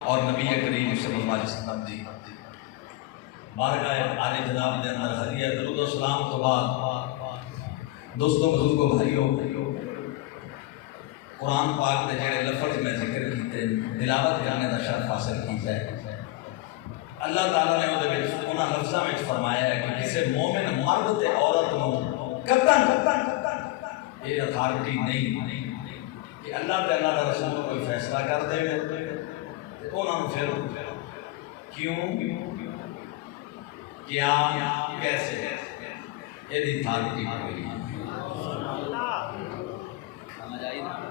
اور نبی کریم صلی اللہ علیہ وسلم دی بارگاہ عالی جناب دے اندر ہدیہ درود و سلام تو بعد دوستوں بزرگوں بھائیوں قرآن پاک دے جڑے لفظ میں ذکر کیتے تلاوت کرنے دا شرف حاصل کیتا ہے۔ اللہ تعالیٰ نے وہ انہاں لفظاں وچ فرمایا ہے کہ کسی مومن مرد تے عورت نوں قطعاً یہ اتھارٹی نہیں کہ اللہ تے اللہ دا رسول کوئی فیصلہ کر دے انہوں نے پھر کیوں کیا کیسے یہ اتھارٹی کوئی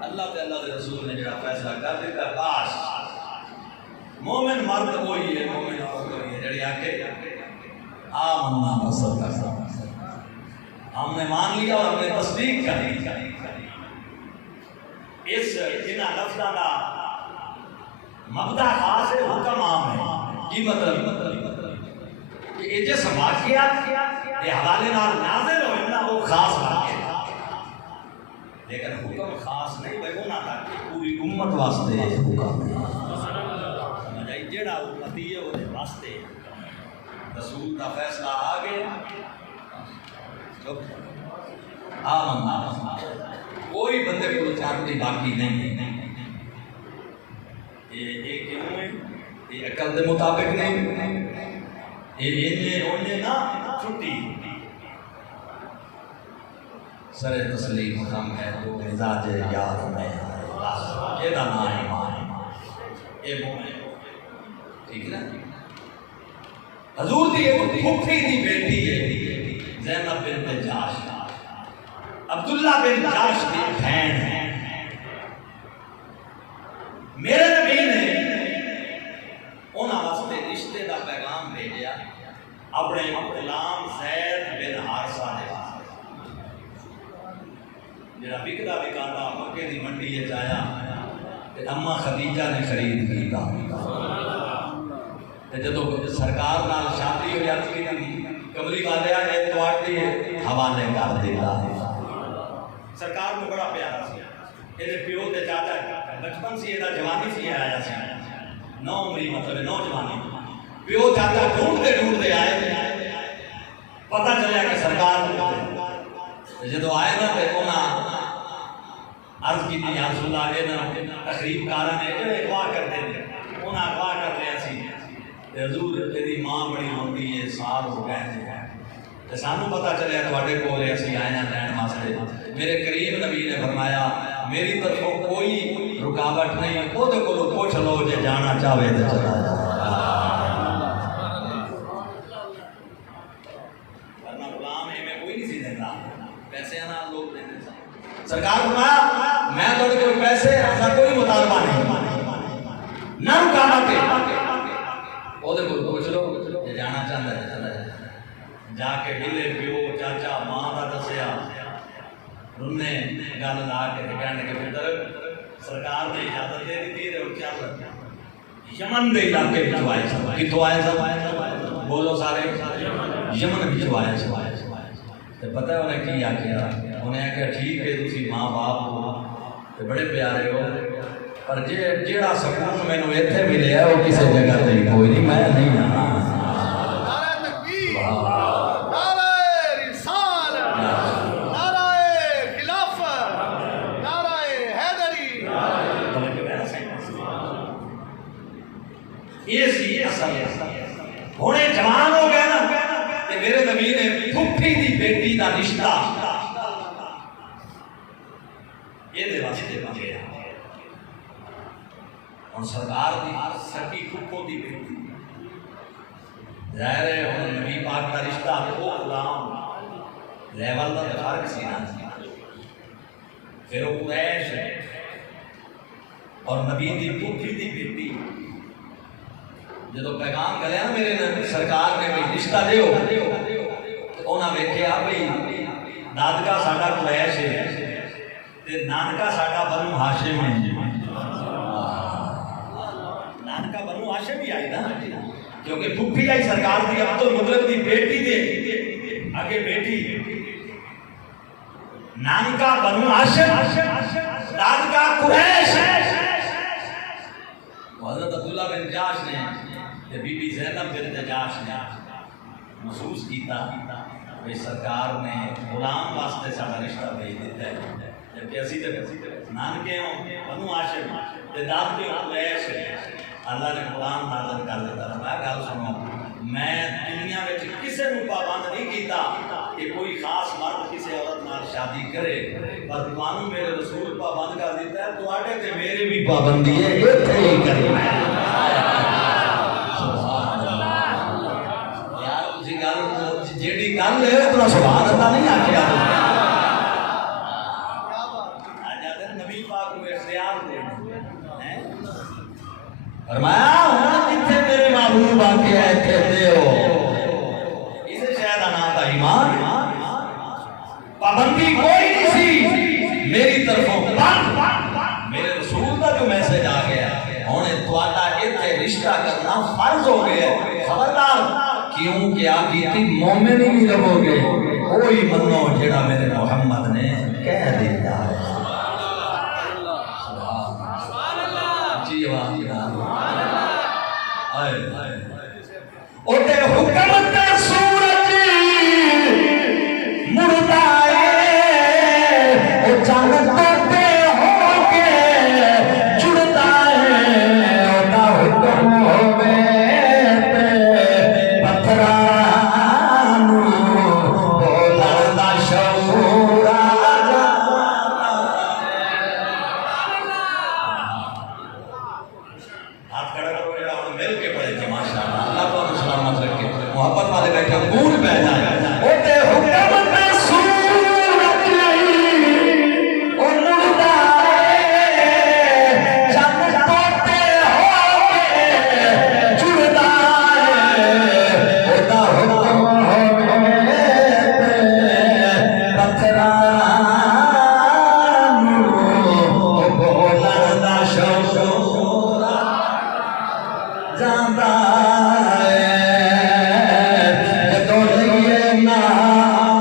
اللہ تے اللہ دے رسول نے جڑا فیصلہ کر دیتا باش مومن مرد وہی ہے، مومن عورت وہی ہے جڑی آکے آمنا بصدق ہم نے مان لیا اور ہم نے تصدیق کر اس جنہ لفظاں دا مبدا خاص ہے، حکم عام ہے۔ کی مطلب کہ یہ جس واقعات یہ حوالے نال نازل ہوئے نا وہ خاص واقعہ لیکن حکم خاص نہیں بھائی ہونا تھا کہ پوری امت واسطے حکم ہے۔ سمجھ آئی جڑا امتی ہے وہ واسطے رسول کا فیصلہ آ گیا کوئی بندے کو چاہتی باقی نہیں ہے، یہ کیوں ہے یہ عقل کے مطابق نہیں، یہ نا چھٹی سر تسلیم ہم ہے تو مزاج یار میں یہ نام ایمان یہ مومن ٹھیک ہے نا۔ حضور دی ایک پھوپھی دی بیٹی ہے زینب بنت جاش، عبداللہ بن جاش کی بہن ہے۔ میرے نبی نے انہاں واسطے رشتے دا پیغام بھیجیا اپنے غلام زید بن حارثہ نے جڑا بکدا بکاتا مکے دی منڈی وچ آیا تے اما خدیجہ نے خرید کیتا تے جدوں سرکار نال شادی ہو جاتی تھی کملی والے نے توڑی حوالے کر دیتا سرکار کو بڑا پیارا سی یہ پیو تے چاچا بچپن سی یہ جوانی سی آیا سی نو عمری مطلب نوجوانی پیو چاچا ڈھونڈتے آئے پتہ چلیا کہ سرکار جدو آئے نا تے انہاں عرض کی تھی یا رسول اللہ یہ تقریب کارا نے اغوا کر دے انہاں اغوا کر لیا سی حضور تیری ماں بڑی ہوتی ہے سال ہو گئے تے سانو پتہ چلیا تواڈے کول اسی آئے ہیں لین واسطے۔ میرے کریم نبی نے فرمایا میری طرفوں کوئی رکاوٹ نہیں، خود کو پوچھ لو جے جانا چاہے تو چلا جائے ورنہ غلام میں کوئی نہیں سی دیتا پیسے آنا لوگ دیتے سرکار فرمایا میں تو کوئی پیسے ایسا کوئی مطالبہ نہیں نہ رکاوٹ وہ پوچھ لو جے جانا چاہتا ہے چلا جائے جا کے ملے پیو چاچا ماں کا دسیا انہیں گل لا کے کہنے کے پتر سرکار نے اجازت دے دی تھی اور کیا یمن دے علاقے وچ آئے سب کتھوں آئے سب بولو سارے یمن وچ آئے سب تے پتہ ہے انہیں کی آکھیا انہیں آکھیا ٹھیک ہے تسی ماں باپ ہو تے بڑے پیارے ہو پر جیڑا سکون مینوں ایتھے ملیا وہ کسی جگہ تے کوئی نہیں میں نہیں جانا۔ ہونے جوان ہو گئے نا کہ میرے نبی نے پھوپھی دی بیٹی دا رشتہ یہ دے واسطے بھیجا اور سرکار دی سکی پھوپھو دی بیٹی ظاہر ہے ہن نبی پاک دا رشتہ او غلام لیول دا فرق سی نا پھر وہ قریش ہے اور نبی دی پھوپھی دی بیٹی جدو پیغام کرے نا میرے سرکار نے بھی رشتہ دیو تو انہاں ویکھیا بھئی دادکا ساڈا قریش ہے تے نانکا ساڈا بنو ہاشم ہے نانکا بنو ہاشم ہی آئی نا کیونکہ پھوپھی آئی سرکار دی عبد المطلب دی بیٹی دے آگے بیٹی نانکا بنو ہاشم دادکا قریش حضرت عبداللہ عبداللہ بن جاش نے تے بی بی زینب بن جاش نے محسوس کیتا کہ سرکار نے غلام واسطے سارا رشتہ بھیج دیتا ہے، جبکہ اسی نانکے ہوں بنو ہاشم تے دادے قریش، اللہ نے قرآن نازل کر دیتا ہے۔ میں گل سنو، میں دنیا میں کسی کو پابند نہیں کیتا کہ کوئی خاص مرد کسی عورت نال شادی کرے، پر تمہوں میرے رسول پابند کر دیتا ہے، تواڈے تے میرے بھی پابندی ہے ایتھے ہی کرنا ہے۔ یار تسی گل جیڑی گل ہے تو سبحان اللہ نہیں آکھیا، نبی پاک کو اختیار دے فرمایا ہن جتھے میرے محبوب آ کے آئے کہتے ہو اسے شاید آنا تھا ایمان، پابندی کوئی نہیں سی میری طرفوں، میرے رسول کا جو میسج آ گیا ہن تواڈا ایتھے رشتہ کرنا فرض ہو گیا، خبردار کیوں کہ آ کیتی مومن ہی نہیں رہو گے، وہی منو جڑا میرے محمد نے کہہ دیا ہے۔ اوتے حکم تے سورج مڑدا ہے، او چاند تے ہو کے جڑدا ہے، اودا حکم ہوے تے پتھراں نوں بولن دا شعور آ جاتا ہے۔ ہاتھ کھڑا کرو جڑا ہن مل کے پڑھے تے ماشاءاللہ، اللہ کو سلامت رکھے، محبت والے بیٹھے گونج بہ جائے۔ اوتے حکم تے سورج او مڑدا ہے، چاند تے ہو کے جڑدا ہے، اودا حکم ہوے تے پتھراں نوں بولن دا شعور جاندا ہے۔ جدوں لئیے نام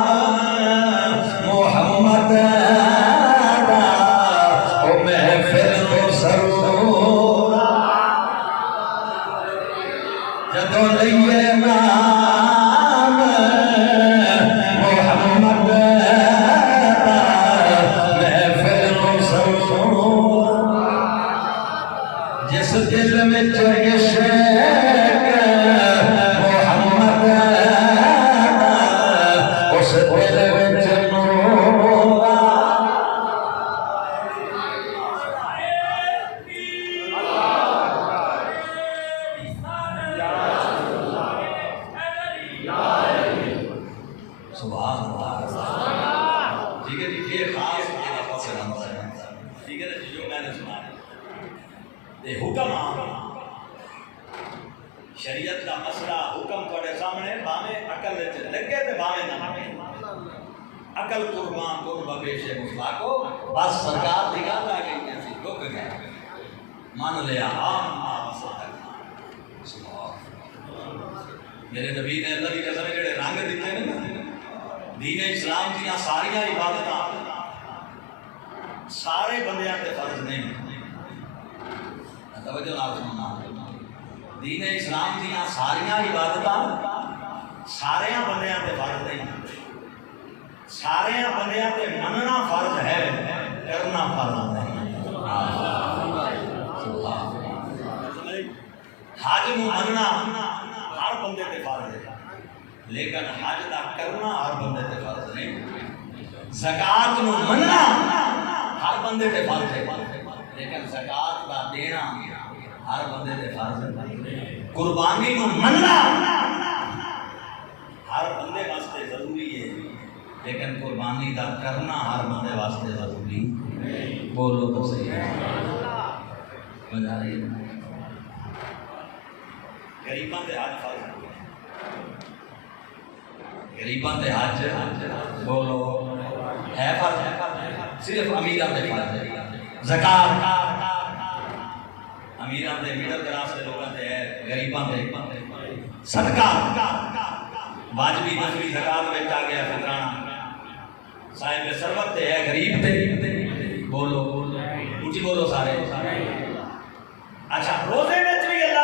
محمد دا او محفل تو سرور، جدوں لئیے نام محمد دا محفل تو سرور، جس دل وچ عشق محمد دا اس دل وچ نور سبحان اللہ۔ ٹھیک ہے جی، یہ خاص آپ سے نام ہے، ٹھیک ہے نا جی، جو میں نے سنا ہے حکم عام شریعت کا مسئلہ حکم تھوڑے سامنے باویں عقل وچ لگے تے باویں نہ لگے، عقل قربان قرب پیش مصطفیٰ کو، بس سرکار دی گل آ گئی سی رک گئے، مان لیا عام میرے نبی نے اللہ کی قسم جڑے رنگ دیتے ہیں نا دین اسلام دیا ساریا عبادت سارے بندیاں تے فرض نہیں، توجہ نال سننا، دین اسلام دیا ساریا عبادت سارے بندیاں تے فرض نہیں، سارے بندیاں تے مننا فرض ہے، کرنا فرض نہیں۔ حج نو مننا ہر بندے تے فرض ہے، لیکن حج دا کرنا ہر بندے تے فرض نہیں۔ زکات نو مننا ہر بندے تے فرض ہے، لیکن زکات دا دینا ہر بندے تے فرض ہے۔ قربانی نو مننا ہر بندے واسطے ضروری ہے، لیکن قربانی دا کرنا ہر بندے واسطے ضروری نہیں۔ بولو تو صحیح بجا رہی ہے۔ غریباں تے حج فرض ہے، غریباں تے حج بولو ہے فرض، صرف امیراں تے فرض ہے۔ زکات امیراں تے مڈل کلاس دے لوکاں تے ہے، غریباں تے صدقہ واجبی نفلی زکات وچ آ گیا، فطرانہ صاحب ثروت تے ہے، غریب تے بولو اونچی بولو سارے۔ اچھا روزے وچ بھی اللہ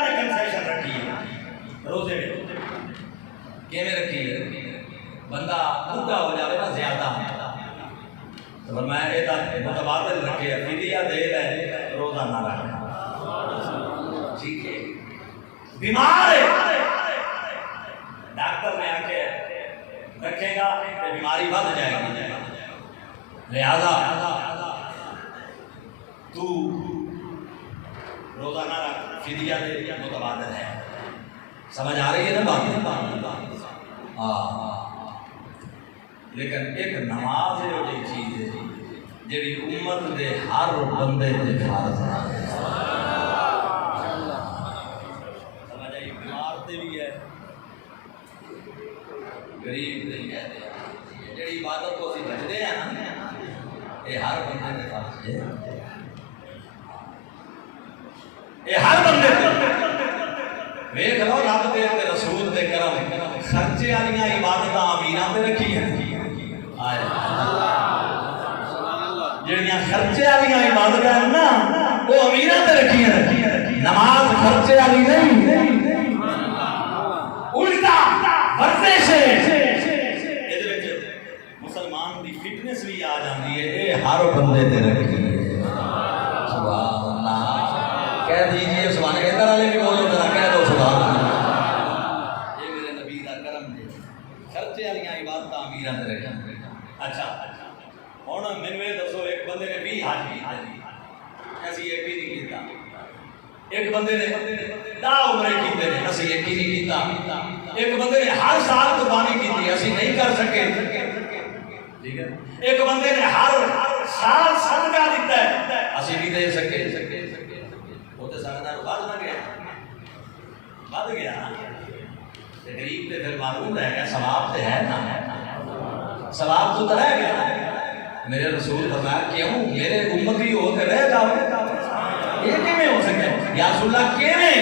فرمایا یہ متبادل رکھے فدیہ دے لے روزہ نہ رکھ ٹھیک ہے بیمار ہے ڈاکٹر نے آ کے رکھے گا تو بیماری بڑھ جائے گی لہذا تو روزہ نہ رکھ فدیہ دے متبادل ہے سمجھ آ رہی ہے نا بات لیکن ایک نماز ہے جو چیز ہے جڑی امت دے ہر بندے تے فرض ہے سمجھ آئی بیمار تے بھی ہے غریب تے بھی ہے جڑی عبادت کو اسی بچدے ہیں نا یہ ہر بندے تے فرض ہے یہ ہر بندے تے ویکھ لو رب دے رسول دے کرم خرچے والی عبادت امیراں تے رکھی ہیں جڑیاں خرچے والی عبادت ہیں نا وہ امیراں تے رکھی ہیں نماز خرچے والی نہیں الٹا ورزش ہے یہ وچ مسلمان دی فٹنس بھی آ جاندی ہے یہ ہر بندے تے رکھی ہے سبحان اللہ کہہ دیجئے سبحان اللہ ادھر والے بھی بولو ذرا کہہ دو سبحان اللہ یہ میرے نبی دا کرم ہے خرچے والی عبادت امیراں تے رکھی اچھا ہوں مینوں یہ دسو ایک بندے نے 20 حج کیتے اسی ایک بھی نہیں کیتا ایک بندے نے 10 عمرے کیتے نے اسی ایک ہی نہیں کیتا ایک بندے نے ہر سال قربانی کیتی اسی نہیں کر سکے ٹھیک ہے ایک بندے نے ہر سال صدقہ دیتا ہے اسی نہیں دے سکے وہ تو سارے نال بد نہ گیا غریب تے پھر معلوم رہ گیا ثواب تے ہے نا ثواب تو رہ گیا میرے رسول فرمایا کیوں میرے امتی ہو کے رہ جاؤ یہ کیویں ہو سکے یا رسول اللہ کیویں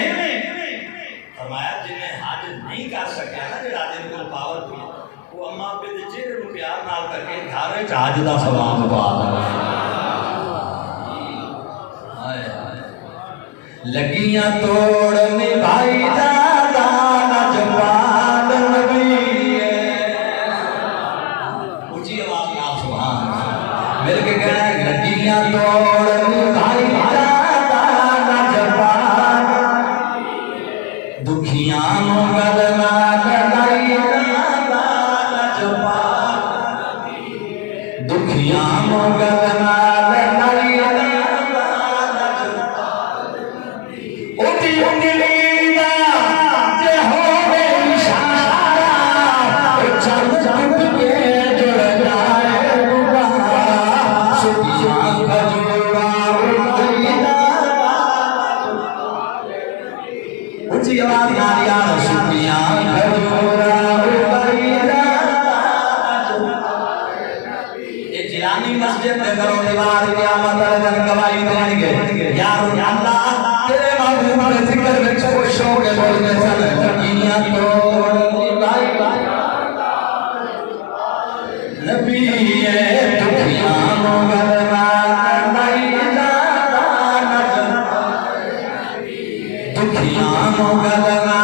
فرمایا جنہیں حج نہیں کر سکیا نا جڑا جن کو پاور تھی وہ اما ابے دے چہرے نوں پیار نال کر کے گھر وچ حج دا ثواب پا لگیاں توڑ نبھائی دادا نجوان نبی اونچی آواز نال سبحان مل کے کہنا لگیاں توڑ نبھائی دادا نجوان دکھیاں نو گل نال لائی دادا نجوان دکھیاں نو گل نال لائی مسجد میں کرو دیوار قیامت دن گواہی دیں گے یا اللہ تیرے محبوب کے ذکر میں خوش ہو کے بولنے سن دنیا تو نبی دکھیاں مغرنا دکھیاں مغرنا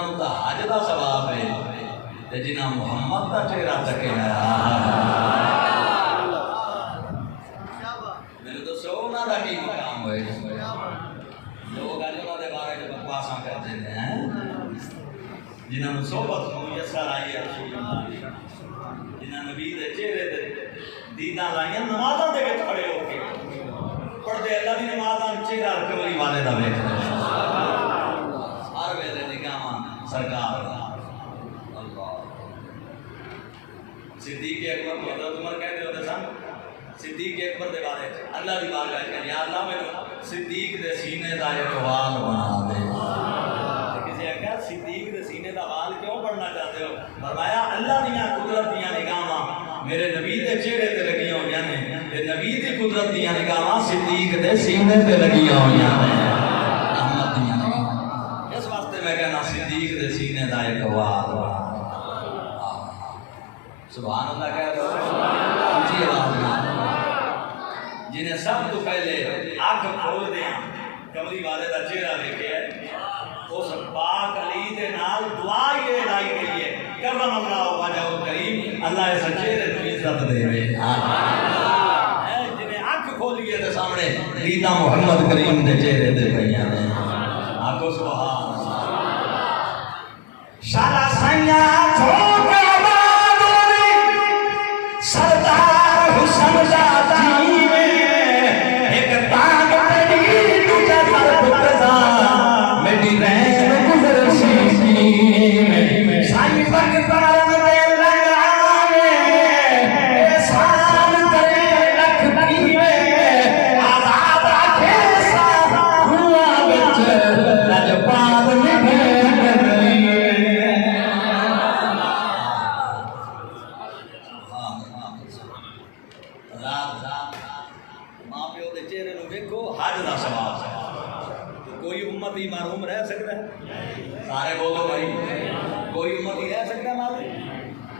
انہوں کا حج دا ثواب ہے تے جنہاں محمد دا چہرہ تکے ہے میرے تو سونا دا کی مقام ہوئے لوگ آج انہوں دے بارے جو بکواساں کرتے ہیں جنہوں صحبت کو یسر آئی ہے رسول اللہ جنہوں نبی دے چہرے دے دیداں لائیاں نمازاں دے وچ کھڑے ہو کے پڑھتے اللہ دی نمازاں چہرہ کملی والے دا ویکھ دے ہر ویلے نگاہاں سرکار اللہ صدیق اکبر کو حضرت عمر کہتے ہوتے سن صدیق اکبر دے بارے اللہ دی بارگاہ کہ یا اللہ میں صدیق دے سینے دا ایک وال بنا دے کسی نے کہا صدیق دے سینے دا وال کیوں بننا چاہتے ہو فرمایا اللہ دیاں قدرت دیاں نگاہاں میرے نبی دے چہرے تے لگیاں ہویاں نے تے نبی دی قدرت دیاں نگاہاں صدیق دے سینے تے لگیاں ہویاں نے رحمت دیاں نگاہاں اس واسطے میں کہنا صدیق دے سینے دا ایک وال سبحان اللہ کہہ دو اونچی آواز میں جنہیں سب تو پہلے آنکھ کھول دیں کملی والے دا چہرہ دیکھے اس پاک علی دے نال دعا یہ لائی گئی ہے کرم اللہ وجہ کریم اللہ اس چہرے کو عزت دے وے جنہیں آنکھ کھولی ہے سامنے دیدہ محمد کریم دے چہرے دے پہیاں نے آنکھوں سبحان شالا سائیاں چھوٹا سردار حسن جاتی میں ایک تاگ تیری تجھا طرف قضا میری رین گزر سی میں سائی بکتان دے لگانے احسان کرے لکھ پیوے آزاد آکھے ساتھ ہوا بچ لجپاد نبھے معروم رہ سکتا ہے سارے بولو بھائی کوئی امتی رہ سکتا ہے معلوم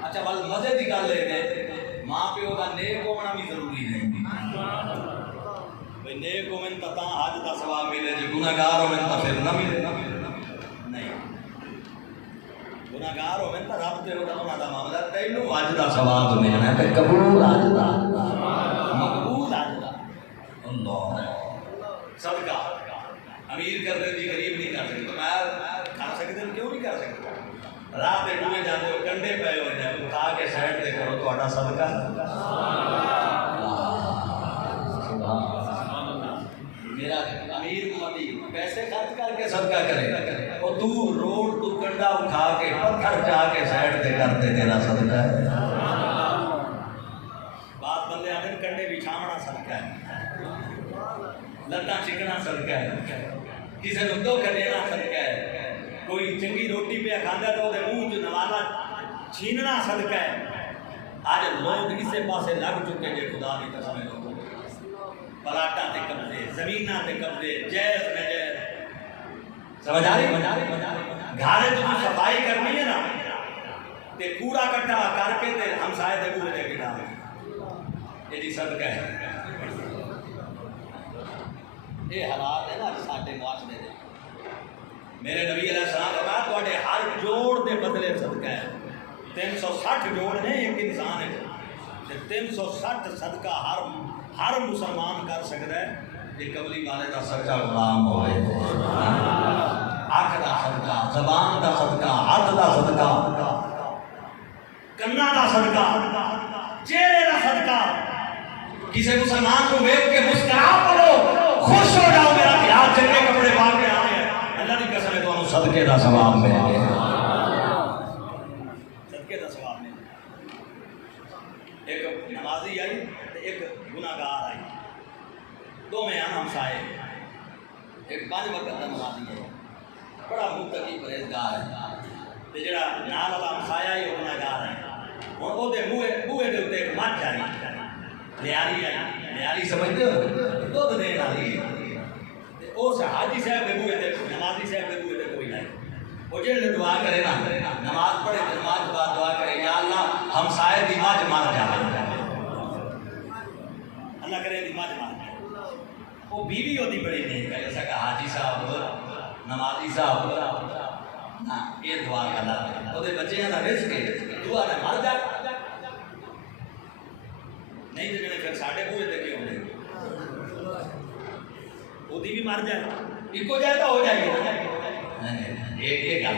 اچھا بس مزے کی گل ہے ماں پیو کا نیک ہونا بھی ضروری نہیں بھائی نیک ہوئن تو حج کا ثواب ملے جی گناہگار ہوئن تو پھر نہ ملے نہیں گناہگار ہوئن تو رب تے انہاں دا معاملہ تینوں حج کا ثواب ملنا ہے قبول حج دا مقبول حج دا اللہ صدقہ امیر کر دیں جی غریب نہیں کر سکتے تو میں کھا سکتے کیوں نہیں کر سکتا راہ پہ ڈوبے جاتے ہو کنڈے پے ہو جائے اٹھا کے سائڈ پہ کرو تھوڑا صدقہ میرا امیر امتی پیسے خرچ کر کے صدقہ کرے اور تو روڈ تو کنڈا اٹھا کے پتھر جا کے سائڈ پہ کر دے تیرا صدقہ ہے بات بندے آدھے کنڈے بچھاونا صدقہ ہے لتاں چکنا صدقہ ہے کسی نے دو دینا صدقہ ہے کوئی چنگی روٹی پہ کھانا تو وہ منہ جو نوالا چھیننا صدقہ ہے آج لوگ اسے پاسے لگ چکے جے خدا کی قسم لوگوں پلاٹاں تے قبضے زمیناں تے قبضے جائز ناجائز سمجھ آ رہی گھر جو صفائی کرنی ہے نا تے کوڑا کٹا کر کے تے ہمسائے دے بوئے دے گڈا یہ جی صدقہ ہے یہ حالات ہے نا ساڈے معاشرے دے میرے نبی علیہ السلام نے کہا تواڈے ہر جوڑ دے بدلے صدقہ ہے 360 جوڑ نے ایک انسان ہے 360 صدقہ ہر مسلمان کر سکتا ہے کہ قبلی والے دا صدقہ غلام ہوئے آنکھ دا صدقہ زبان دا صدقہ ہاتھ دا صدقہ کنا دا صدقہ چہرے دا صدقہ کسی مسلمان کو ویکھ کے مسکرا پڑو خوش ہو جاؤ میرا پیار چنگے کپڑے پا کے آئے ہیں اللہ کی قسم ہے تو صدقے دا ثواب ملے گا صدقے دا ثواب ملے ایک نمازی آئی ایک گناہگار آئی دو میں ہم سائے ایک 5 وقت کا نمازی ہے بڑا متقی پرہیزگار ہے جڑا نال والا ہمسایا ہے وہ گناہگار ہے ہن او دے بوئے دے اوتے ایک مجھ آئی لیاری سمجھتے ہو دودھ دین والی اس حاجی صاحب دے بوئے تے نمازی صاحب دے بوئے تے کوئی نہیں وہ جڑے دعا کرے نا نماز پڑھے نماز کے بعد دعا کرے یا اللہ ہمسائے دی ماں مار جائے اللہ کرے دی ماں مار جائے وہ بیوی ہوتی بڑی نیک ہے جیسا کہ حاجی صاحب نمازی صاحب نا یہ بچیاں دا رزق ہے دعا نہ مر جا نہیں تے جنے پھر ساڈے بوئے تے کیوں نہیں وہ بھی مر جائے ایک ہو جائے تو ہو جائے گا ایک گل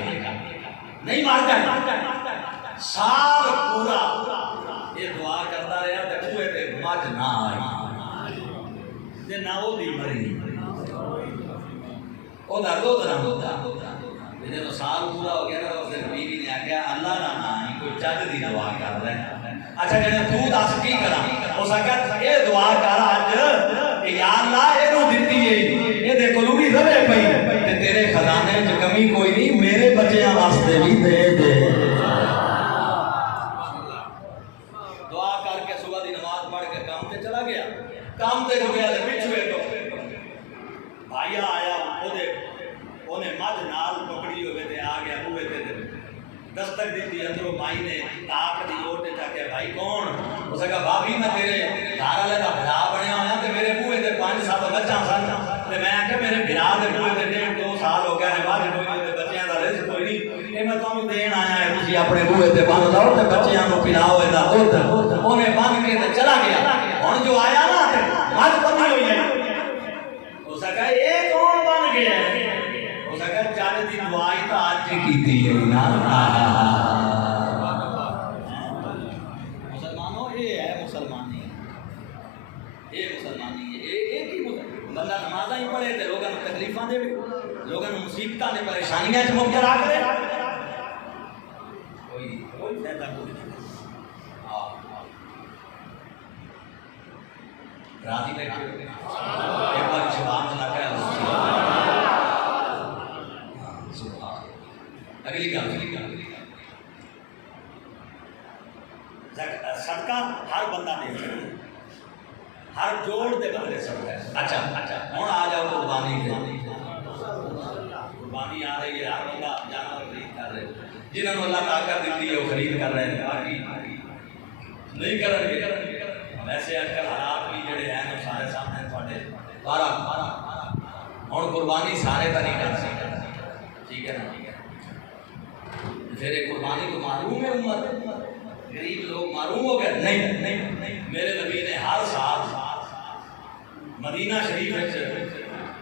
نہیں مر جائے سال پورا یہ دعا کرتا رہا تے بوئے تے مجھ نہ آئی تے نہ وہ دی مری وہ دا دودھ نہ ہوتا جب سال پورا ہو گیا نا تو پھر بیوی نے آخیا اللہ نہ آئی کوئی چج دی دعا کر رہا ہے اچھا جنے تو دس کی کرا اس آخیا یہ دعا کر اج کہ یا اللہ اینو دتی ہے یہ دے کولوں بھی رہے پئی تے تیرے خزانے وچ کمی کوئی نہیں میرے بچیاں واسطے بھی دے دے دعا کر کے صبح دی نماز پڑھ کے کام تے چلا گیا کام تے جو گیا تے پچھے تو بھائیا آیا اونے مجھ نال پکڑی ہوئے تے آ گیا بوئے تے دستک دیتی اندروں مائی نے تاک دی اوٹ جا کے بھائی کون اس نے کہا بھابی میں تیرے گھر والے دا بھرا بنیا ہویا تے میرے بوئے تے 5-7 بچہ سن تے میں آکھیا میرے بھرا دے بوئے تے 1.5-2 سال ہو گئے ہیں بعد کوئی تے بچیاں دا رزق کوئی نہیں اے میں تانوں دین آیا ہے تسی اپنے بوئے تے بن لاؤ تے بچیاں نوں پلاؤ اے دا دودھ اونے بن کے تے چلا گیا ہن جو آیا نا تے اج بندی ہوئی ہے اس نے کہا اے کون بن گیا ہے اس نے کہا چل دی دعا ہی تا اج کیتی ہے نا مسلمانوں یہ ہے مسلمانی یہ مسلمانی ہے ایک ہی بندہ نمازاں ہی پڑھے تے لوگاں نوں تکلیفاں دے لوگاں نوں مصیبتاں تے پریشانیاں وچ مبتلا کرے کوئی فائدہ کوئی نہیں راضی بیٹھے ایک بار سبحان اللہ کہہ اگلی گل صدقہ ہر بندہ دے سکتا ہر جوڑ دے بندے سکتا ہے اچھا ہوں آ جاؤ قربانی پہ قربانی آ رہی ہے ہر بندہ جانور خرید کر رہے جنہوں نے اللہ طاقت دیتی ہے وہ خرید کر رہے ہیں باقی نہیں کریں گے ویسے اج کل حالات بھی جڑے ہیں وہ سارے سامنے تھوڑے بارہ ہوں قربانی سارے تو نہیں کر سکتے ٹھیک ہے نا پھر قربانی تو معلوم ہے امت غریب لوگ معلوم ہو گئے نہیں میرے نبی نے ہر سال مدینہ شریف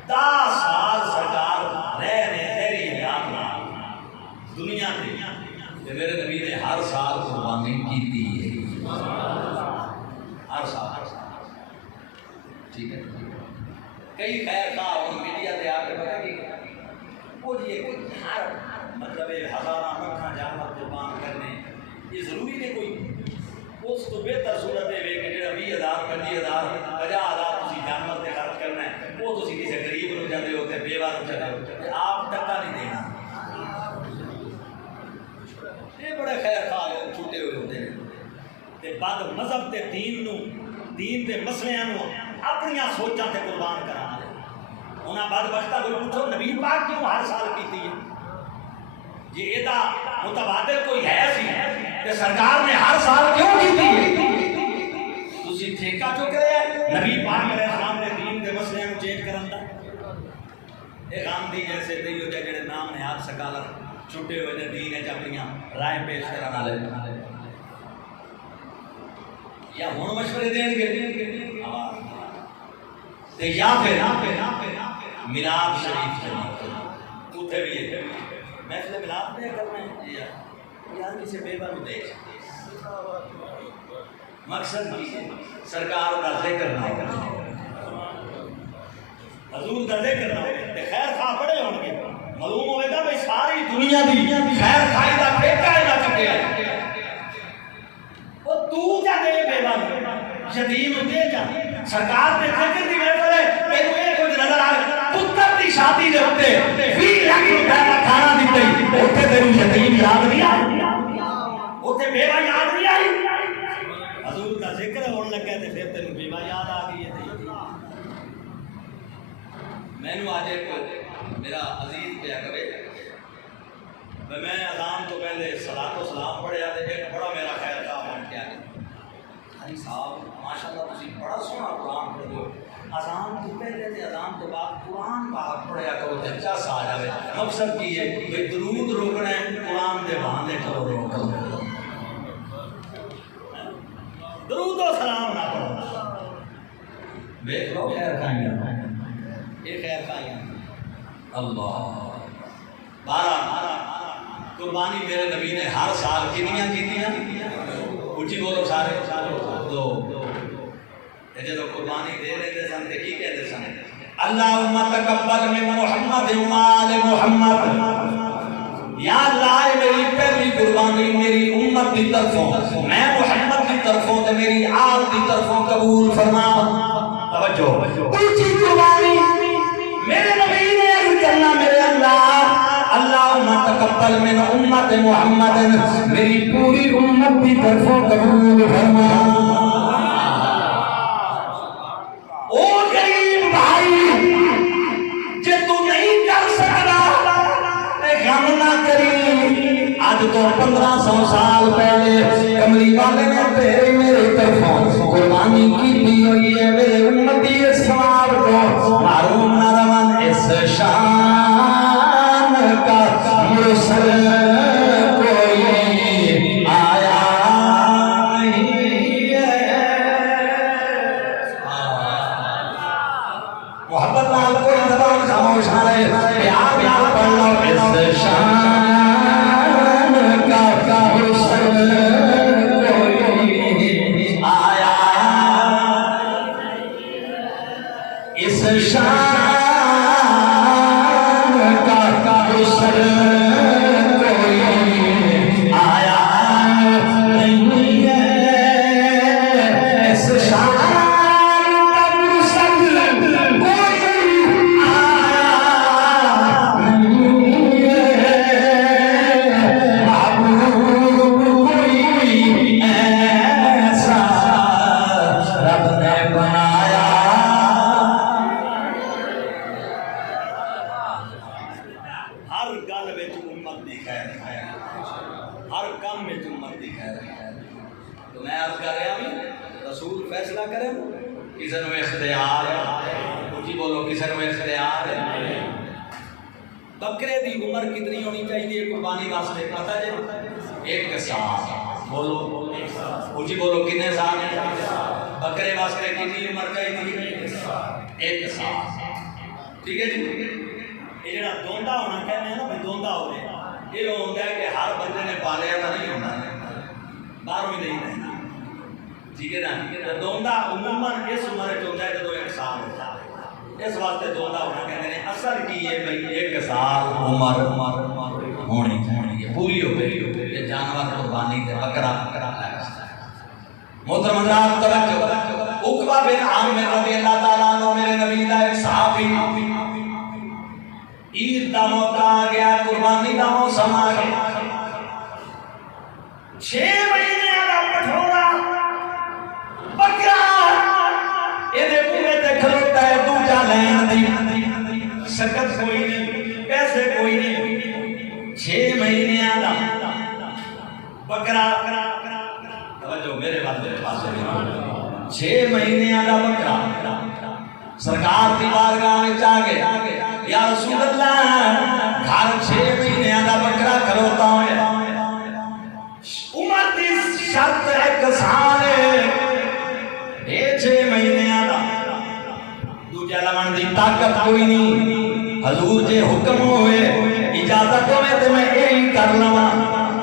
10 سال سرکار رہنے تیری حیات دنیا میں میرے نبی نے ہر سال قربانی کی تھی ہر سال ٹھیک ہے کئی خیر خواہ اور میڈیا تے آ کے پتہ کہ وہ یہ ہر مطلب ہزاراں لکھاں جانور قربان کرنے یہ ضروری نہیں کوئی اس تو بہتر صورت ہے کہ جڑا 20,000 25,000 50,000 تسی جانور تے خرچ کرنا ہے وہ تسی کسی غریب نوں جاندے ہو تے بیوہ نوں جاندے ہو آپ ٹکا نہیں دینا یہ بڑے خیر خواہ چھوٹے ہوئے ہوتے ہیں تے بعد مذہب تے دین دے مسئلیاں نوں اپنیاں سوچاں تے قربان کرانا انہاں بعد بختا کوئی پوچھو نبی پاک کیوں ہر سال کیتی ہے جی یہ متبادل کوئی ہے سی کہ سرکار نے ہر سال کیوں کی تھی تسی ٹھیکہ چک رہے ہیں نبی پاک علیہ السلام نے دین کے مسئلے کو چینج کرن دا ایک عام دی جیسے دی ہو جائے جڑے نام نے ہاتھ سکالا چھوٹے ہوئے دین ہے اپنیاں رائے پیش کرنا لے یا ہن مشورے دین گے تے یا پھر میلاد شریف اوتھے بھی ہے محفل ملاد میں کرنا ہے یار کسی بیوہ کو دیکھ مقصد کی سرکار کا ذکر نہ ہو حضور کا ذکر نہ ہو خیر خواہ بڑے ہوں گے معلوم ہوئے گا بھائی ساری دنیا دی خیر خواہی کا ٹھیکہ نہ چکے وہ تو جا دے بیوہ یتیم دے جا سرکار نے ذکر دی محفل ہے تینوں یہ کچھ نظر آ پتر دی شادی دے ہوتے 20 لاکھ روپے کا کھانا دیتے اوتھے تینوں یتیم یاد نہیں آئی اوتھے بیوہ یاد نہیں آئی حضور کا ذکر ہونے لگا تے پھر تینوں بیوہ یاد آ گئی ہے مینوں آج ایک میرا عزیز پیا کرے میں اذان تو پہلے صلاۃ و سلام پڑھیا تے ایک بڑا میرا خیر خواہ بن کے آ گیا حاجی صاحب ماشاءاللہ تسی بڑا سونا قرآن پڑھتے ہو اذان تو پہلے تے اذان تو بعد قرآن پاک پڑھیا کرو تے چس آ جاوے مقصد کی ہے کہ درود روکنا ہے قرآن دے بہانے چلو روک لو درود و سلام نہ پڑھو دیکھ لو خیر خائیاں یہ خیر خائیاں اللہ بارہ قربانی میرے نبی نے ہر سال کنیاں کیتیاں اچھی بولو سارے دو جب قربانی دے رہے سن تے کی کہتے سن اللہم تقبل من محمد و آل محمد یا اللہ میری پہلی قربانی میری امت کی طرفوں میں محمد کی طرفوں تے میری آل کی طرفوں قبول فرما توجہ اچھی قربانی میرے نبی نے عرض کرنا میرے اللہ اللہم تقبل من امت محمد میری پوری امت کی طرفوں قبول فرما او غریب بھائی جے تو نہیں کر سکتا غم نہ کری آج تو 1500 سال پہلے کملی والے نے تیرے میرے طرفوں قربانی کی دی ہوئی ہے میرے امتی اس سواب کو معروم نہ روان اس شان کا مرسل کوئی آیا نہیں ہے محبت نال کوئی زبان خاموش نہ رہے پیار نال پڑھ لو اس شان کا مرسل کوئی آیا اس شان کا مرسل کوئی آیا نہیں ہے اس شان کا مرسل کوئی آیا نہیں ہے محبوب کوئی ایسا رب نے بنایا ہر گل وچ امت دی خیر ہے ہر کم وچ امت دی خیر ہے تو میں عرض کر رہا ہوں رسول فیصلہ کرے کسی نو اختیار ہے اچھی بولو کسی نو اختیار ہے بکرے دی عمر کتنی ہونی چاہیے قربانی واسطے پتہ جے 1 سال بولو اچھی بولو کتنے سال بکرے واسطے کتنی عمر چاہیے 1 سال ٹھیک ہے جی یہ جڑا دوندا ہونا کہنے ہیں نا بھائی دوندا ہوئے یہ ہوتا ہے کہ ہر بندے نے پالیا تو نہیں ہونا باہروں ہی نہیں رہنا ٹھیک ہے نا دوندا عموماً اس عمر ہوتا ہے جب 1 سال ہوتا ہے اس واسطے دوندا ہونا کہتے ہیں اصل کی ہے بھائی 1 سال عمر ہونی ہے پوری ہو گئی یہ جانور قربانی کے بکرا محترم حضرات توجہ عقبہ بن عامر رضی اللہ تعالیٰ عنہ میرے نبی دا ایک صحابی عید دا موقع آ گیا قربانی دا موسم آ گیا 6 مہینے دا پٹھورا بکرا یہ پورے تے کھلوتا ہے دوجا لین دی شکت کوئی نہیں پیسے کوئی نہیں 6 مہینے دا بکرا توجہ میرے والے پاس 6 مہینے دا بکرا سرکار دی بارگاہ میں جا گیا یا رسول اللہ گھر 6 مہینے دا بکرا کھلوتا ہے عمر دی شرط 1 سال ہے 6 مہینے دا دوجا لمن دی طاقت کوئی نہیں حضور جے حکم ہوئے اجازت ہوئے تو میں یہی کر لوا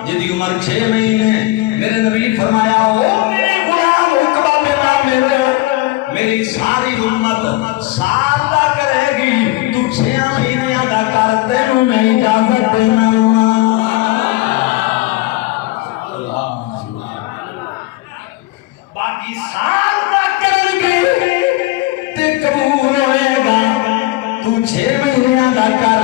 جدی عمر 6 مہینے میرے نبی فرمایا او میرے غلام عقبہ بن عامر میری ساری امت سال دا کرے گی تو 6 مہینے دا کر تینوں میں اجازت دینا باقی سال دا کر گی تے قبول ہوئے گا تو 6 مہینے دا کر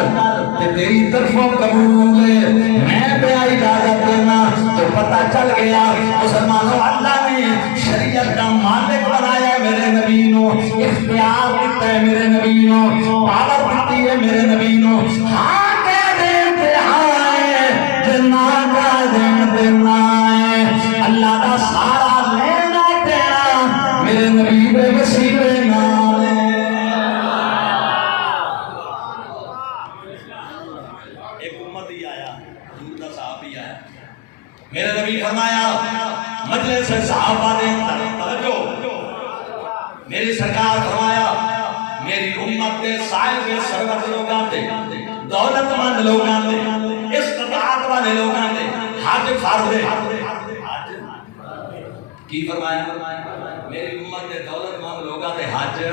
تے تیری طرفوں قبول ہے میں بے اجازت دینا تو پتہ چل گیا مسلمانوں اللہ نے شریعت کا مالک بنایا میرے نبی نو اختیار دیتا ہے میرے نبی نو پاور دیتی ہے میرے نبی نو ہاں کہہ دے ہاں ہے جنات کا دین دینا ہے اللہ کا سارا لینا دینا میرے نبی دے وسیلے نال ایک امت ہی آیا حضور دا صحابی آیا میرے نبی فرمایا مجلس صحابہ دے اندر توجہ، میری سرکار فرمایا میری امت دے صاحب ثروت لوگاں تے دولت مند لوگاں تے استطاعت والے لوگاں تے حج فرض ہے۔ کی فرمایا؟ میری امت دے دولت مند لوگاں تے حج،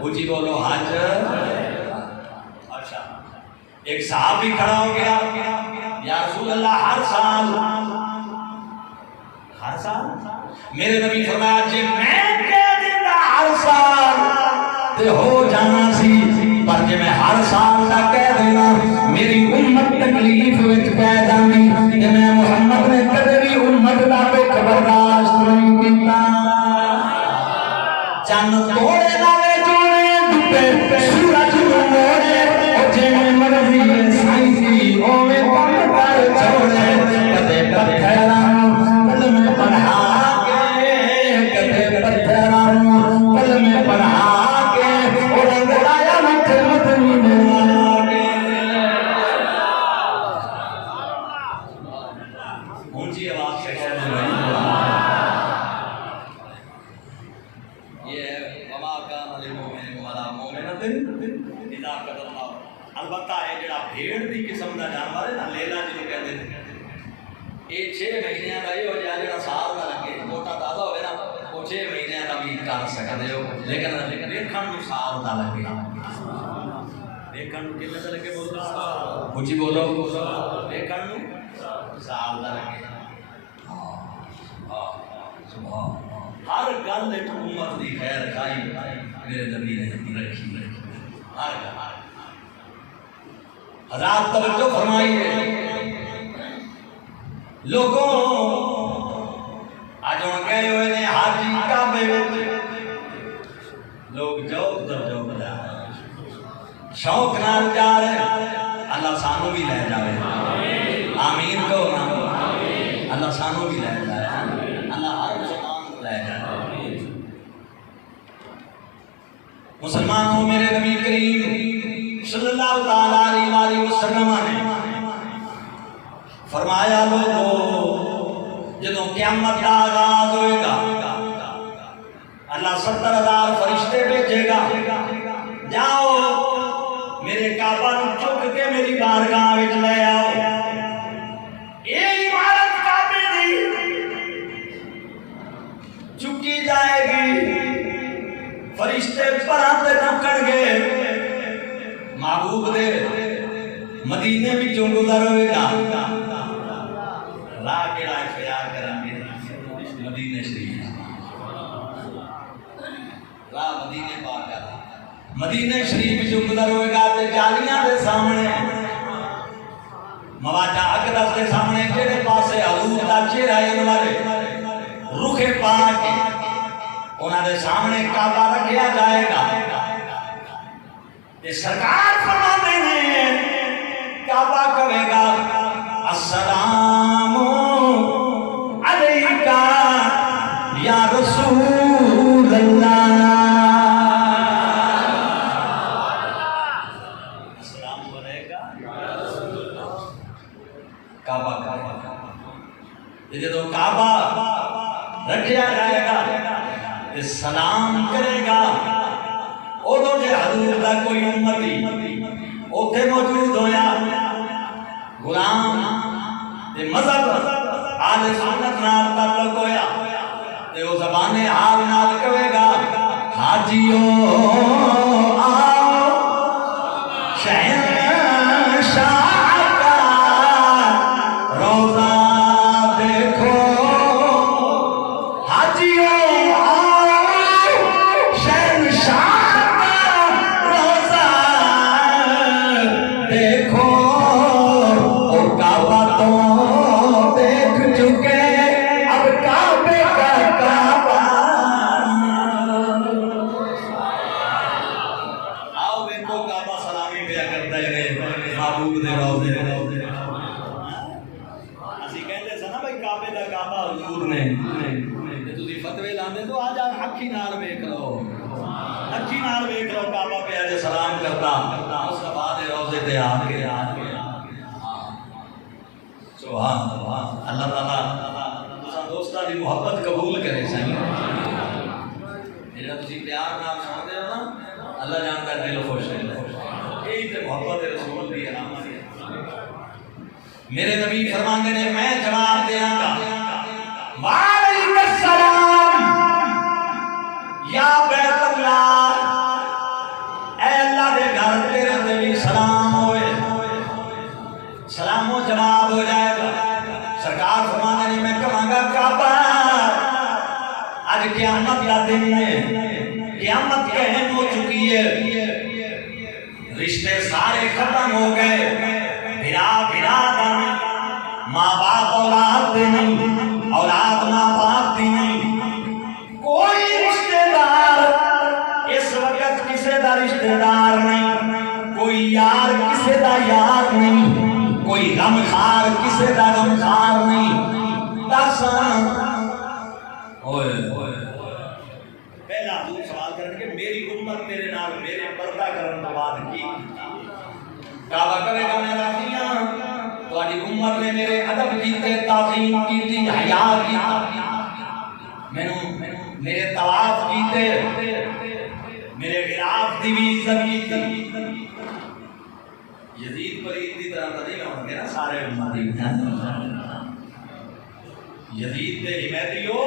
اونچی بولو حج۔ اچھا ایک صحابی کھڑا ہو گیا، یا رسول اللہ ہر سال میرے نبی فرمایا جی میں کہہ دیتا ہر سال تے ہو جانا سی، پر جی میں ہر سال دا کہہ دینا میری امت تکلیف وچ پے جانی تے میں محمد نے کدے بھی امت دا دکھ برداشت نہیں کیتا۔ چن توڑے والے جوڑے ڈبے سورج نوں موڑے او جویں مرضی سائیں سی اوویں کم کر چھوڑے، کدے پتھراں پل میں پڑھا کے، کدے پتھراں پل میں پڑھا کے او رنگ لایا مت مدنی میں آ کے۔ اونچی آواز سے کہہ دو البتہ ہے جڑا بھیڑ دی قسم دا جانور ہے نا، لیلا جنوں کہندے نے، یہ 6 مہینے کا یہ ہو جائے جڑا سال کا لگے موٹا تازہ ہوئے نا، وہ 6 مہینے کا بھی کر سکتے ہو، لیکن دیکھن نوں سال کا لگے، دیکھن نوں کتنے کا لگے بولو اونچی بولو، دیکھن نوں سال کا لگے۔ ہر گل امت دی خیر خائی میرے نبی نے رکھی، ہر گل۔ حضرات توجہ فرمائیے، لوگوں آج ہوں گئے ہوئے نے حاجی کعبے لوگ جوک در جوک جا رہے، شوق نال جا رہے، اللہ سانو بھی لے جاوے، آمین کو نا، اللہ سانو بھی لے جائے، اللہ ہر مسلمان کو لے جائے۔ مسلمانوں میرے نبی کریم صلی اللہ تعالیٰ علیہ وسلم نے فرمایا لوگو جدوں قیامت کا آغاز ہوئے گا اللہ 70,000 فرشتے بھیجے گا، جاؤ میرے کعبہ نوں چک کے میری بارگاہ وچ لے آؤ، یہ عمارت کعبے دی چکی جائے گی، فرشتے پراں تے چکن گے، محبوب دے مدینے بھی چوں گزر ہوئے گا، راہ کیڑا اختیار کریں گے مدینے شریف، راہ مدینے پاک کا مدینے شریف چوں گزر ہوئے گا تے جالیاں دے سامنے مواجہ اقدس دے سامنے جڑے پاسے حضور دا چہرہ ہے والے رخ پاک انہاں دے سامنے کعبہ رکھیا جائے گا، یہ سرکار فرماتے ہیں کعبہ کہے گا السلام علیکہ یا رسول اللہ، السلام علیکہ کعبہ کہے گا، جدوں کعبہ رکھیا جائے گا سلام کرے گا، ادو جے حضور دا کوئی امتی اوتھے موجود ہویا، غلام تے مذہب اہل سنت نال تعلق ہویا تے او زبان حال نال کہے گا حاجیو آؤ شہنشاہ کا روضہ دیکھو، حاجیو سلام کرتا مصطفیٰ دے روضے تے آ کے سبحان اللہ، اللہ تعالیٰ تساں دوستاں دی محبت قبول کرے سائیں۔ جڑا تسی پیار نال سنتے ہو نا، اللہ جانتا ہے دل خوش ہے، یہی تے محبت رسول دی علامت ہے۔ میرے نبی فرماندے نے میں جواب دیاں گا وعلیکم السلام یا بیت اللہ، اے اللہ دے گھر تیرے تے بھی سلام ہوئے، سلام و جواب ہو جائے گا۔ سرکار فرماندے نے میں کہاں گا کعبہ آج قیامت کا دن ہے، قیامت قائم ہو چکی ہے، رشتے سارے ختم ہو گئے، بھرا بھرا نہیں، ماں باپ اولاد دے نہیں، اولاد ماں باپ دی نہیں، کوئی رشتے دار اس وقت کسے دا رشتے دار نہیں، کوئی یار کسے دا یار نہیں، کوئی غمخار کسے دا غمخار نہیں۔ دساں پہلا حضور سوال کرن کہ میری امت تیرے نال میرے پردہ کرن تو بعد کی کعبہ کرے گا میں راضیاں، تواڈی امت نے میرے ادب کیتے، تعظیم کیتی، حیا کیتا، میرے طواف کیتے، میرے غلاف دی بھی عزت کیتی۔ یزید پرید دی طرح تو نہیں ہوں گے نا سارے امتی، یزید دے حمایتی ہو،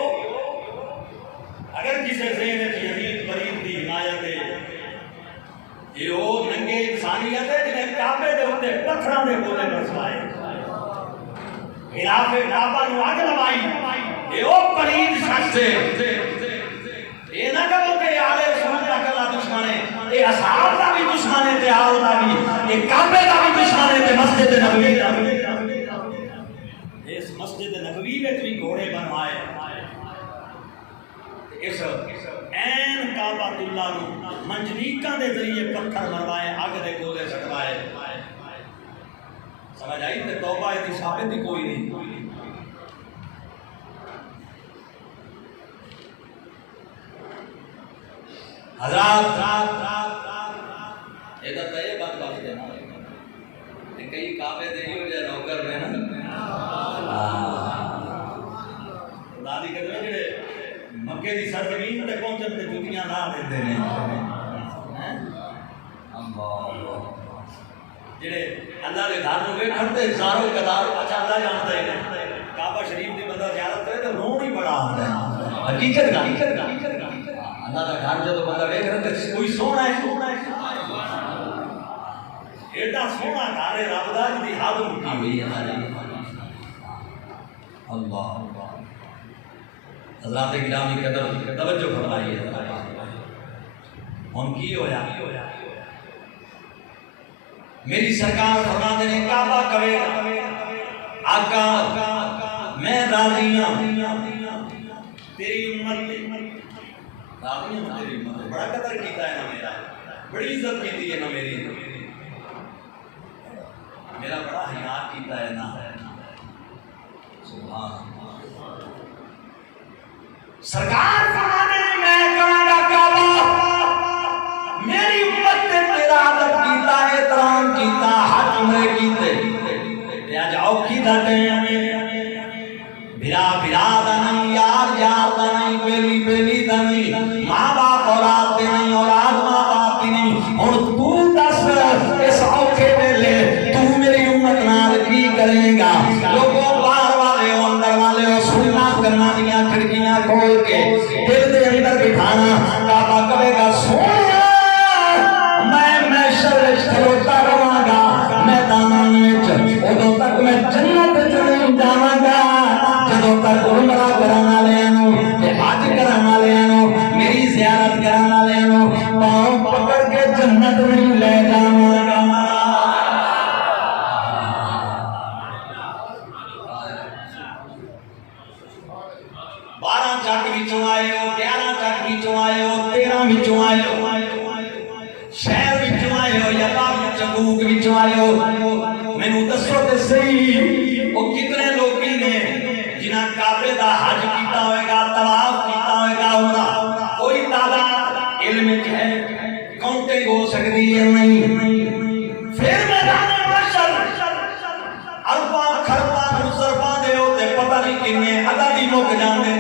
اگر کسی ذہن یزید پرید دی حمایت ہے، یہ وہ ننگے انسانیت ہے جنہیں کعبے دے ہوتے پتھراں دے گولے برسوائے، خلاف کعبہ نو اگ لوائی، یہ وہ پرید شخص ہے۔ یہ نہ کہو کہ آل رسول دا کلا دشمن ہے، یہ اصحاب دا بھی دشمن ہے تے آل دا بھی، یہ کعبے دا بھی دشمن ہے تے مسجد نبوی دا بھی۔ اس مسجد نبوی میں بھی گھوڑے بنوائے، اس این کعبہ اللہ نو منجنیکاں دے ذریعے پتھر مروائے، اگ دے گولے سٹوائے۔ سمجھ آئی تے توبہ دی ثابت ہی کوئی نہیں۔ حضرات ادھر تو یہ بات بات دینا کئی کعبے دے ہو جائے نوکر میں نا دادی کہتے ہیں جڑے مکے دی سرزمین تے پہنچن تے جوتیاں نہ دیندے نے، جڑے اللہ دے گھر نوں ویکھن تے زارو قطار اچھا اللہ جاندا ہے، کعبہ شریف دی بندہ زیارت کرے تے رون ہی بڑا آندا ہے۔ حقیقت گل اللہ دا گھر جدوں بندہ ویکھ رہا تے کوئی سونا ہے، سونا ہے، ایڈا سونا گھر ہے رب دا جدی حد مکی ہوئی ہے ہماری۔ اللہ حضرات گرامی قدر توجہ فرمائیے، ہن کی ہویا؟ میری سرکار فرماتے ہیں کعبہ کہے آقا میں راضی ہوں تیری امت راضی ہوں، تیری امت بڑا قدر کیتا ہے نا میرا، بڑی عزت کیتی ہے نا میری، میرا بڑا حیا کیتا ہے نا، سبحان سرکار فرماتے ہیں میں کہاں گا کعبہ میری امت نے تیرا ادب کیتا، احترام کیتا، حج عمرے کیتے، آج اوکھی دا ٹائم بھرا بھرا دا نہیں، یار یار دا نہیں، بیلی بیلی دا نہیں، ماں باپ اولاد دے نہیں، اولاد ماں باپ دی نہیں، اور تو دس اس اوکھے ویلے تو میری امت نال کی کرے گا؟ لوگوں باہر والے ہو اندر والے ہو، سننا کرنا دیاں کھڑکیاں کھول کے دل دے اندر بٹھانا، کعبہ کہے گا سونا میں شرش کھلوتا رہاں گا میداناں وچ، ادوں تک میں جنت وچ نہیں جاواں گا جدوں تک عمرہ کرن والیاں نوں تے حج کرن والیاں نوں میری زیارت کرن والیاں نوں پاؤں پکڑ کے جنت نہیں لے جاواں گا۔ بارہ چک وچوں آئے ہو، 11 چک وچوں آئے ہو، 13 وچوں آئے ہو، شہر وچوں آئے ہو یا باغ چبوک وچوں آئے ہو، مینوں دسو تے صحیح وہ کتنے لوگی نے جنہاں کعبے دا حج کیتا ہوئے گا، طواف کیتا ہوئے گا، عمرہ کوئی تعداد علم وچ ہے کاؤنٹنگ ہو سکتی ہے نہیں؟ پھر میدان محشر ارباں خرباں نہیں کنے عدد ہی مک جاندے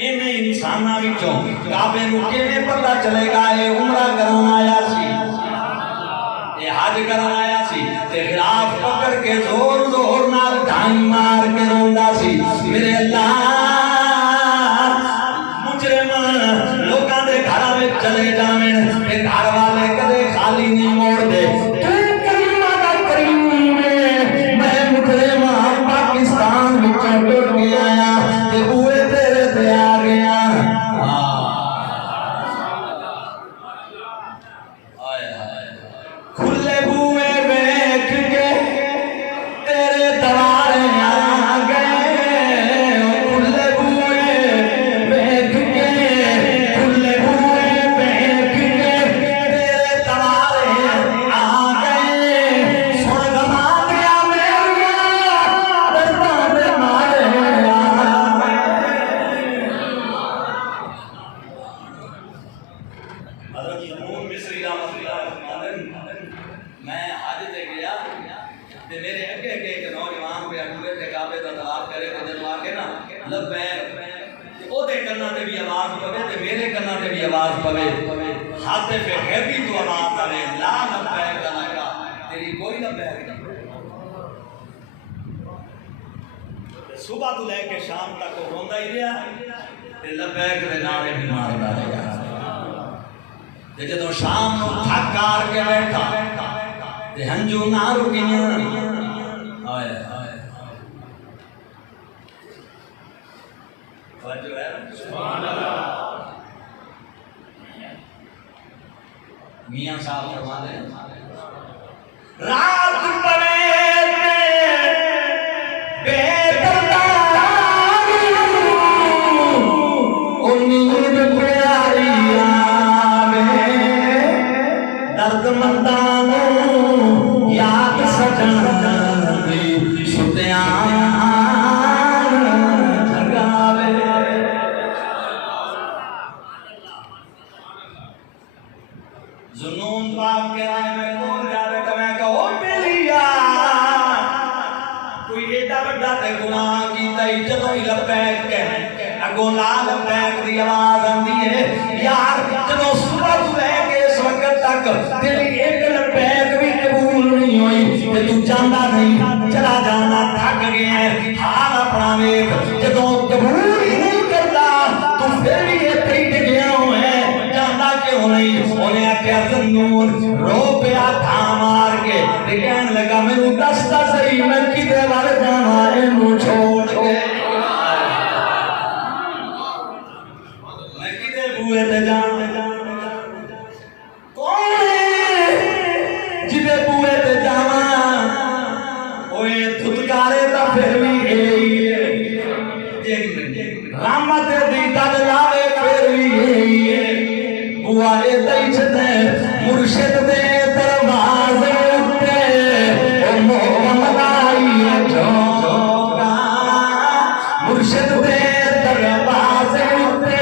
انہیں انساناں وچوں کعبے نوں کیویں پتہ چلے گا اے عمرہ کرن آیا سی اے حج کرن آیا سی تے غلاف پکڑ کے زور زور نال ڈھائی مار کے روندا سی میرے اللہ مجرم لوکاں دے گھراں وچ چلے جاویں تے گھر والے کدے خالی نہیں موڑ دے پاکستان وچوں ٹر کے آیا تے بوئے تیرے تے آ گیا کھلے بوئے ویکھ کے تیرے دوارے آ گئے کھلے بوئے ویکھ کے کھلے بوئے ویکھ کے تیرے دوارے آ گئے سن گما گیا میرا دربار مارے حضرت زنون مصری رحمۃ اللہ علیہ میں حج تے گیا تے میرے اگے اگے ایک نوجوان پہ اٹھے تے کعبے دا طواف کرے تے جدوں آ کے نا لبیک تے او دے کناں تے بھی آواز پوے تے میرے کناں تے بھی آواز پوے ہاتھ پہ غیبی تو آواز آوے لا لبیک لگا تیری کوئی لبیک نہیں صبح تو لے کے شام تک وہ روندا ہی رہیا تے لبیک دے نعرے بھی ماردا رہیا تے جدوں شام نوں تھک کار کے بیٹھا تے ہنجو نہ رکیاں آئے آئے توجہ ہے سبحان اللہ میاں صاحب فرماتے ہیں رات پڑے بے پردہ نیند پیاری آوے درد مندانوں یاد سجن دی ستیاں جگاوے زنون پاک کے رائے میں کون جاوے کہ میں کہو بلیا کوئی ایڈا بڑا تے گناہ کیتا ہی جدوں ہی لبیک کہنے اگوں لا لبیک دی آواز آندی ہے یار جدوں صبح تو لے کے اس وقت تک تیری ایک لبیک بھی قبول نہیں ہوئی تے تو جاندا نہیں چلا جانا تھک گیا ہے حال اپنا ویکھ جدوں قبول ہی نہیں کردا تو پھر بھی اتھے ہی ڈگیا ہوئے جاندا کیوں نہیں انہیں آکھیا زنون رو پیا تھا مار کے تے کہن لگا مینوں دستا صحیح میں کدے وال جاواں اینوں چھوڑ کے بوئے تے جان کون جدے بوئے تے جاواں اوے دھتکارے تا پھر بھی رحمت دی دل لاوے پھر بھی بوا اے تئی چھتے مرشد دے دروازے اتے او محمد آئی جھوکا مرشد دے دروازے اتے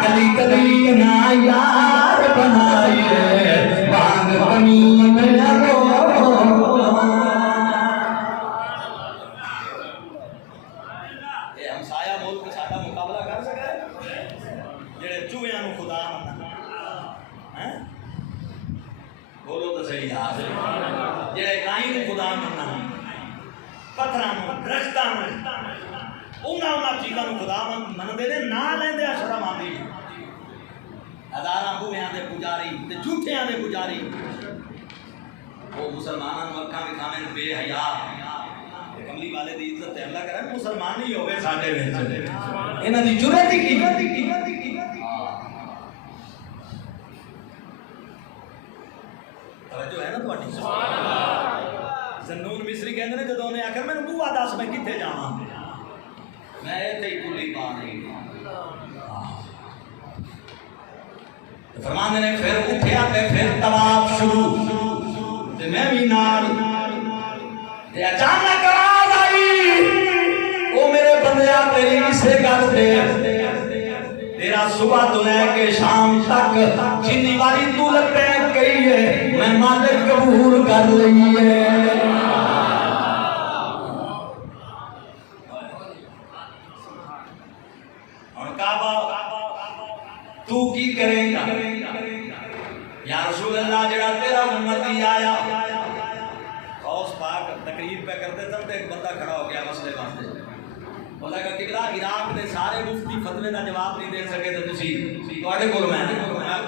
کلی کلی نا یار بنائیے بانگ بنی میرا یہ ہمسایہ ملک ساڈا مقابلہ کر سکے جڑے چوہیاں نو خدا مننا بولو تو صحیح یار جڑے گائیں نو خدا مننا پتھراں نو درختاں نو انہاں چیزاں نو خدا مندے نے نہ لیندے شرم آندی ہزاراں بوہیاں دے پجاری تے جھوٹیاں دے پجاری وہ مسلماناں نو اکھاں وکھاویں بے حیا کملی والے دی عزت تے اللہ کرے مسلمان ہی ہوے ساڈے وچ انہاں دی جرأت کی توجہ ہے نا تہاڈی سبحان اللہ زنون مصری کہندے نے جدوں نے آکھیا مینوں بوا دس میں کتے جاواں میں تے کلی پا نہیں فرماندے نے پھر اٹھیا تے پھر طواف شروع تے میں بھی نال تے اچانک آواز آئی او میرے بندیا تیری اسے گل تے تیرا صبح تو لے کے شام تک جنی واری تو لبیک کہی ہے میں مالک قبول کر لئی ہے آیا غوث پاک تقریر پہ کرتے تھے تو ایک بندہ کھڑا ہو گیا مسئلے واسطے بولا کہ قبلہ عراق دے سارے مفتی فتوے کا جواب نہیں دے سکے تو تسی تواڈے کول میں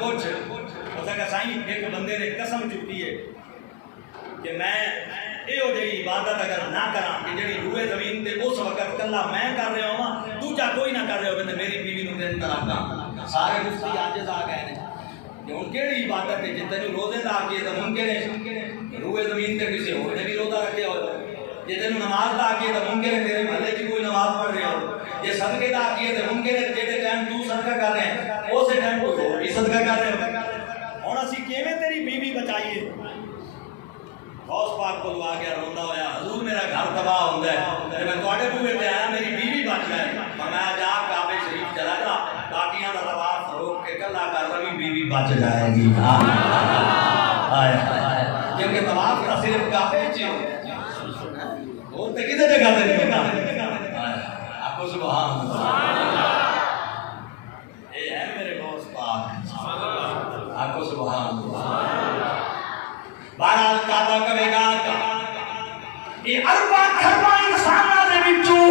کچھ بولا کہ سائیں ایک بندے نے قسم چکی ہے کہ میں یہ جی عبادت اگر نہ کراں کہ جڑی روئے زمین تے اس وقت کلا میں کر رہا ہوں دوجا کوئی نہ کر رہا ہو تے میری بیوی نوں دن طلاقاں سارے مفتی عاجز آ گئے نے کہ ہن کیڑی عبادت ہے جے تینوں روزے دا آکھیے تے ممکن ہے روئے زمین تے کسی ہور نے بھی روزہ رکھیا ہو جے تینوں نماز دا آکھیے تے ممکن ہے تیرے محلے کی کوئی نماز پڑھ رہا ہو جے صدقے دا آکھیے تے ممکن ہے جے ٹائم تو صدقہ کر رہے ہیں اسی ٹائم کوئی ہور بھی صدقہ کر رہے ہو ہن اسی کیویں تیری بیوی بچائیے غوث پاک کو آ گیا روندا ہویا حضور میرا گھر تباہ ہوندا ہے تے میں تواڈے بوئے تے آیا میری بیوی بچ جائے فرمایا جا کعبے شریف چلا جا باقیاں دا طواف روک کے کلا کر رہی بیوی بچ جائے گی ہائے ہائے کیونکہ طواف کا صرف کعبے وچ اور تے کدے جگہ تے نہیں ہوتا آپ کو سبحان اللہ اے ہے میرے غوث پاک آپ کو سبحان اللہ بہرحال کعبہ کرے گا یہ اربع خربہ انساناں دے وچوں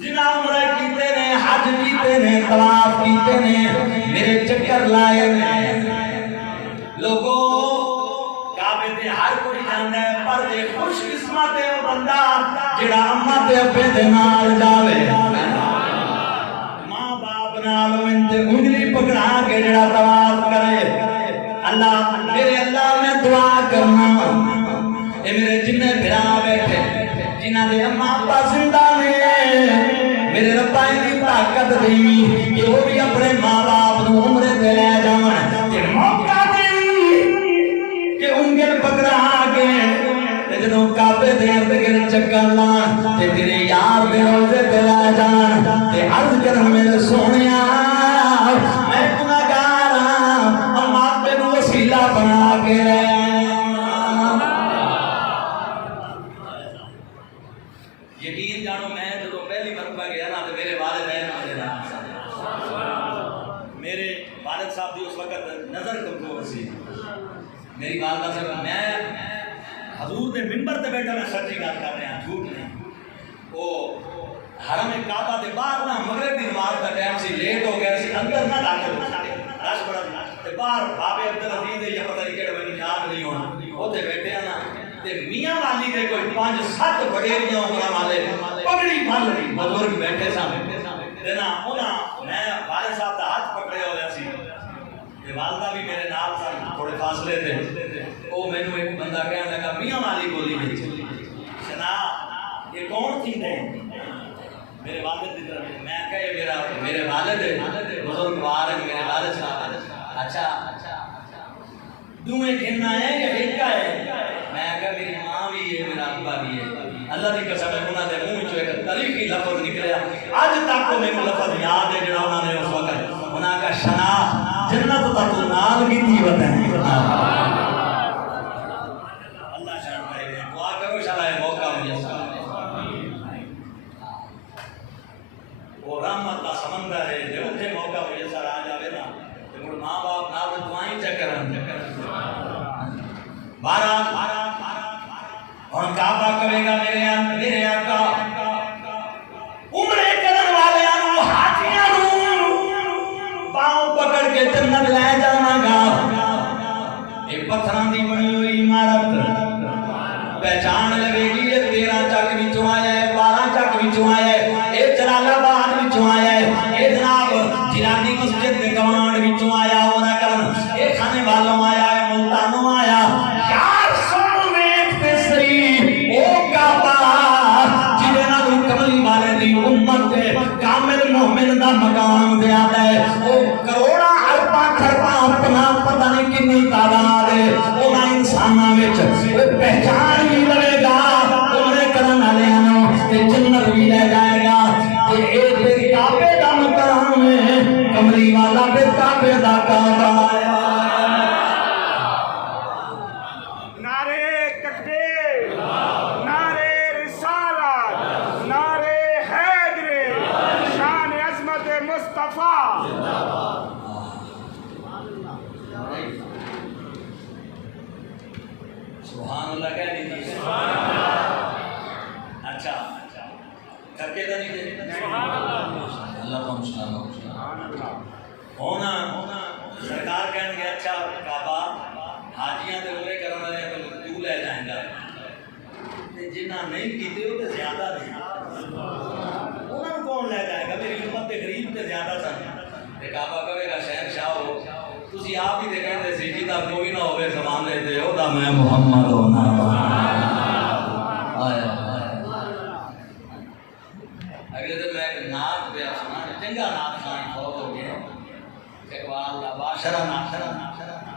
جنہاں عمرہ کیتے نے حج کیتے نے طواف کیتے نے میرے چکر لائے نے لوگوں کعبے تے ہر کوئی جاندا ہے پر جے خوش قسمت ہے وہ بندہ جڑا اماں تے ابے دے نال جاوے ماں باپ نال تے انگلی پکڑا کے جڑا طواف کرے اللہ میرے اللہ میں دعا کرنا اے میرے جنہیں بھرا بیٹھے جنہ دے اماں ابا زندہ نے میرے ربا کی طاقت دی کہ وہ بھی اپنے ماں باپ نو عمرے تے لے جاون تے موقع دی کہ انگل پکڑا کے تے جدوں کعبے دے ارد گرد چکر لان تے تیرے یار دے روزے تے لے جان تے عرض کرن میرے سونیا میں گناہگار ہاں اماں تے نو وسیلہ بنا کے لے یقین جانو میں جدو پہلی مرتبہ گیا نا تو میرے والدین میرے نام میرے والد صاحب بھی اس وقت نظر کمزور سی میری والدہ سے میں حضور دے منبر تے بیٹھا میں سچی گل کر رہا جھوٹ نہیں وہ حرم کعبہ دے باہر نا مغرب دی نماز کا ٹائم سی لیٹ ہو گیا سی اندر نہ داخل ہو سکے رش بڑا تے باہر بابے عبدالعزیز یا پتہ نہیں کہڑے بنی یاد نہیں ہونا اوتے بیٹھے ہیں نا تے میاں والی دے کوئی 5-7 بڑیریاں عمرہ والے پگڑی بن رہی بزرگ بیٹھے سامنے تے نا انہاں میں والد صاحب دا ہاتھ پکڑے ہویا سی تے والدہ بھی میرے نال سن تھوڑے فاصلے تے او مینوں ایک بندہ کہن لگا میاں والی بولی وچ سنا یہ کون تھی نے میرے والد دی طرف میں کہے میرے والد بزرگوار ہیں میرے والد صاحب اچھا دوئیں کہنا ہے یا ایک کا ہے میں کہا میری ماں بھی ہے میرا ابا بھی ہے اللہ دی قسم ہے انہاں دے منہ وچوں ایک تاریخی لفظ نکلیا اج تک کو میرے لفظ یاد ہے جڑا انہاں نے اس وقت انہاں کا شنا جنت تا تو نال کی تھی وطن اللہ شان کرے دعا کرو انشاءاللہ موقع میسر وہ رحمت کا سمندر ہے جو اتنے موقع میسر آ جاوے نا تے مڑ ماں باپ نال دعائیں چکرن بارہ اور کعبہ کرے گا میرے آقا عمرے کرن والے انو حاجیاں نو پاؤں پکڑ کے جنت لے جانا گا ایک پتھراں دی بنی ہوئی عمارت پہچان لگے گی یہ 13 چک وچوں آیا ہے 12 چک وچوں آیا ہے اے جلال آباد وچوں آیا ہے اے جناب جیلانی مسجد دے کمان وچوں آیا ہونا کرن اے کھانے والوں آیا ہے ملتانوں آیا یار سن ویکھ تے صحیح او کعبہ جدے نال کملی والے دی امت تے کامل مومن دا مقام دیا ہے او کروڑا ارباں خرباں اپنا پتہ نہیں کتنی تعداد ہے انہاں انساناں وچ او پہچان بھی لگے گا عمرے کرن والےاں نوں تے جنت بھی لے جائے گا تے اے تے کعبے دا مقام ہے کملی والا تے کعبے دا کعبہ سبحان اللہ کہہ دیجیے اچھا تھکے تو نہیں دے اللہ کا مشکل ہونا سرکار کہیں گے اچھا کعبہ حاجیاں تے عمرے کرنے والے تو لے جائیں گا جنہ نہیں کیتے وہ تو زیادہ نہیں انہوں نے کون لے جائے گا میری امت کے غریب تے زیادہ سن کعبہ کہے گا شہنشاہ ہو تسی آپ ہی تے کہندے سی جی دا کوئی نہ ہوے زمانے تے او دا میں محمد ہونا آیا اگلے دن میں ایک نعت پہ سنا چنگا نعت سنائی فوت ہو گیا اقبال دا باشرہ نعت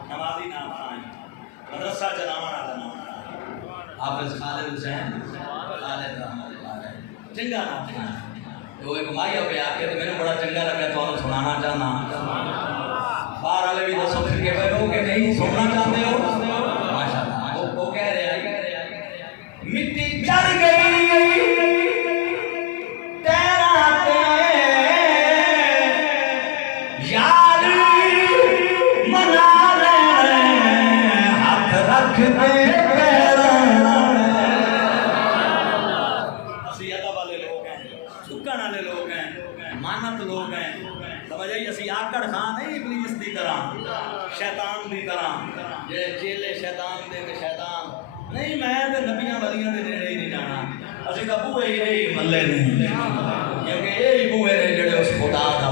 نمازی نعت سنائی مدرسہ چلاون والا نعت حافظ خالد حسین خالد رحمت اللہ علیہ چنگا نعت سنائی وہ ایک مائیہ پہ آ کے تو میں نے بڑا چنگا لگا تو انہوں سنانا چاہنا باہر والے بھی دسو پھر کے بیٹھو کہ نہیں سننا چاہتے ہو ماشاءاللہ وہ کہہ رہے ہیں مٹی چڑھ گئی آکڑ خان نہیں ابلیس دی طرح شیطان دی طرح جے چیلے شیطان دے تے شیطان نہیں میں تے نبیاں ولیاں دے نیڑے ہی نہیں جانا اسی دا بوئے ہی ملے نہیں کیونکہ یہ بوئے نے جڑے اس خدا دا